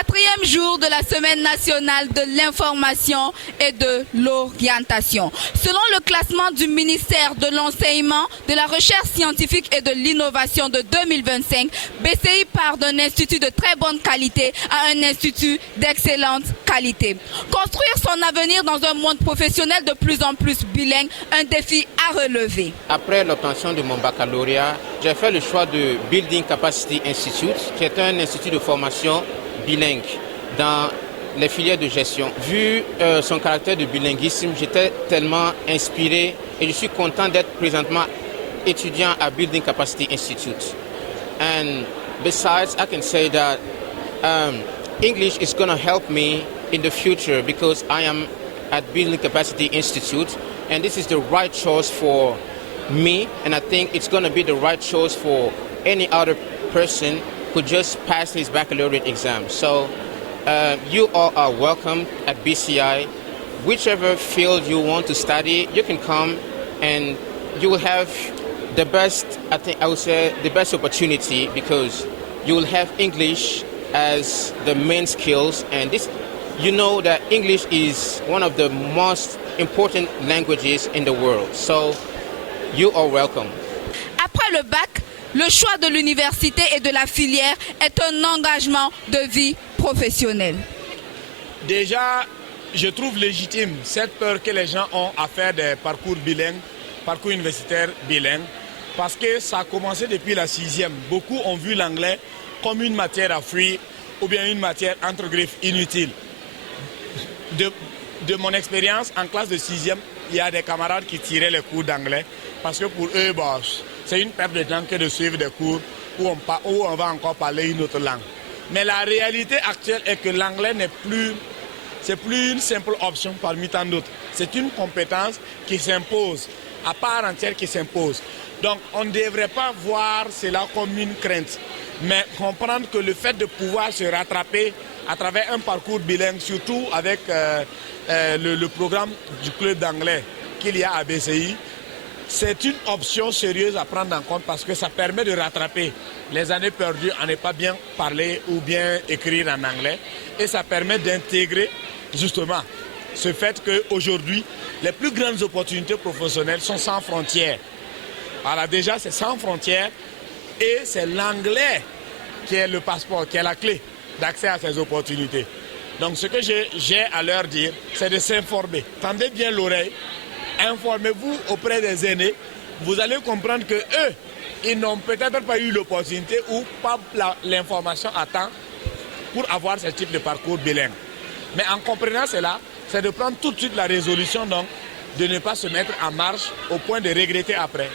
4e jour de la Semaine nationale de l'information et de l'orientation. Selon le classement du ministère de l'Enseignement, de la Recherche scientifique et de l'Innovation de 2025, BCI part d'un institut de très bonne qualité à un institut d'excellente qualité. Construire son avenir dans un monde professionnel de plus en plus bilingue, un défi à relever. Après l'obtention de mon baccalauréat, j'ai fait le choix de Building Capacity Institute, qui est un institut de formation bilingue dans les filières de gestion. Vu son caractère de bilinguisme, j'étais tellement inspiré et je suis content d'être présentement étudiant à Building Capacity Institute. And besides, I can say that English is going to help me in the future because I am at Building Capacity Institute and this is the right choice for me, and I think it's going to be the right choice for any other person who just passed his baccalaureate exam. So you all are welcome at BCI. Whichever field you want to study, you can come and you will have the best, I would say, the best opportunity because you will have English as the main skills, and this, you know that English is one of the most important languages in the world. So you are welcome. Après le bac, le choix de l'université et de la filière est un engagement de vie professionnelle. Déjà, je trouve légitime cette peur que les gens ont à faire des parcours bilingues, parcours universitaires bilingues, parce que ça a commencé depuis la 6e. Beaucoup ont vu l'anglais comme une matière à fuir ou bien une matière entre griffes inutile. De mon expérience, en classe de 6e, il y a des camarades qui tiraient les cours d'anglais parce que pour eux, c'est une perte de temps que de suivre des cours où on va encore parler une autre langue. Mais la réalité actuelle est que l'anglais c'est plus une simple option parmi tant d'autres. C'est une compétence qui s'impose, à part entière qui s'impose. Donc on ne devrait pas voir cela comme une crainte, mais comprendre que le fait de pouvoir se rattraper à travers un parcours bilingue, surtout avec le programme du club d'anglais qu'il y a à BCI, c'est une option sérieuse à prendre en compte parce que ça permet de rattraper les années perdues à ne pas bien parler ou bien écrire en anglais. Et ça permet d'intégrer justement ce fait qu'aujourd'hui, les plus grandes opportunités professionnelles sont sans frontières. Alors déjà, c'est sans frontières et c'est l'anglais qui est le passeport, qui est la clé d'accès à ces opportunités. Donc ce que j'ai à leur dire, c'est de s'informer. Tendez bien l'oreille, informez-vous auprès des aînés. Vous allez comprendre que eux, ils n'ont peut-être pas eu l'opportunité ou pas l'information à temps pour avoir ce type de parcours bilingue. Mais en comprenant cela, c'est de prendre tout de suite la résolution donc, de ne pas se mettre en marche au point de regretter après.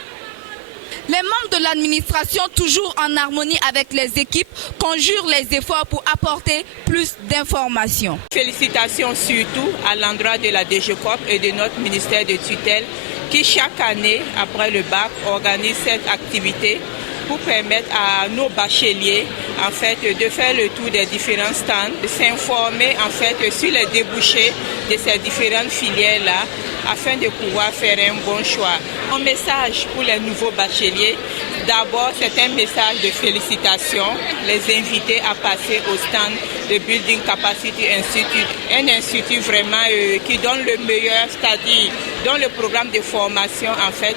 Les membres de l'administration, toujours en harmonie avec les équipes, conjurent les efforts pour apporter plus d'informations. Félicitations surtout à l'endroit de la DGCOP et de notre ministère de tutelle qui chaque année, après le bac, organise cette activité pour permettre à nos bacheliers en fait, de faire le tour des différents stands, de s'informer en fait, sur les débouchés de ces différentes filières-là afin de pouvoir faire un bon choix. Mon message pour les nouveaux bacheliers, d'abord c'est un message de félicitations, les inviter à passer au stand de Building Capacity Institute, un institut vraiment qui donne le meilleur, c'est-à-dire dont le programme de formation en fait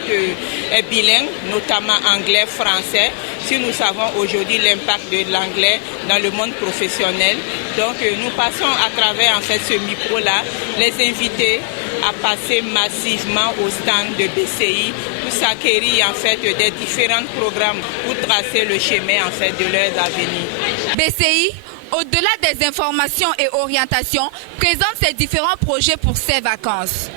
est bilingue, notamment anglais-français. Si nous savons aujourd'hui l'impact de l'anglais dans le monde professionnel, donc nous passons à travers en fait ce micro-là, les inviter à passer massivement au stand de BCI pour s'acquérir en fait des différents programmes pour tracer le chemin en fait de leurs avenirs. BCI, au-delà des informations et orientations, présente ses différents projets pour ces vacances.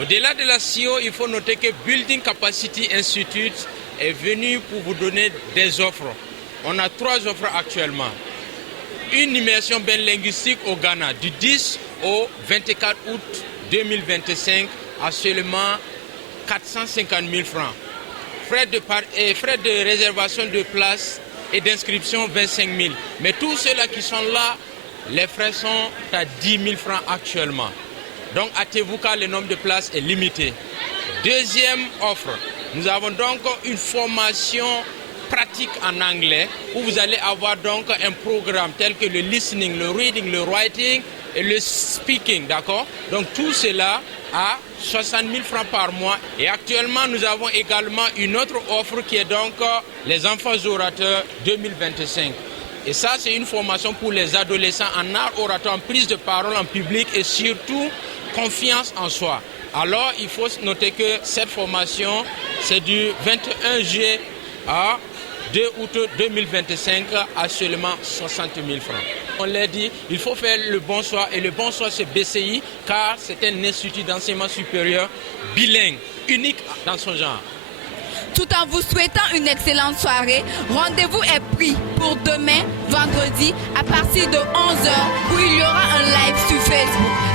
Au-delà de la CEO, il faut noter que Building Capacity Institute est venu pour vous donner des offres. On a 3 offres actuellement. Une immersion linguistique au Ghana du 10 au 24 août 2025 à seulement 450 000 francs. Frais de réservation de place et d'inscription 25 000. Mais tous ceux-là qui sont là, les frais sont à 10 000 francs actuellement. Donc hâtez-vous car le nombre de places est limité. Deuxième offre, nous avons donc une formation pratique en anglais où vous allez avoir donc un programme tel que le listening, le reading, le writing et le speaking, d'accord? Donc tout cela à 60 000 francs par mois. Et actuellement, nous avons également une autre offre qui est donc les enfants orateurs 2025. Et ça, c'est une formation pour les adolescents en art oratoire, en prise de parole en public et surtout confiance en soi. Alors, il faut noter que cette formation, c'est du 21 juillet à 2 août 2025 à seulement 60 000 francs. On l'a dit, il faut faire le bon choix et le bon choix c'est BCI car c'est un institut d'enseignement supérieur bilingue, unique dans son genre. Tout en vous souhaitant une excellente soirée, rendez-vous est pris pour demain, vendredi, à partir de 11h où il y aura un live sur Facebook.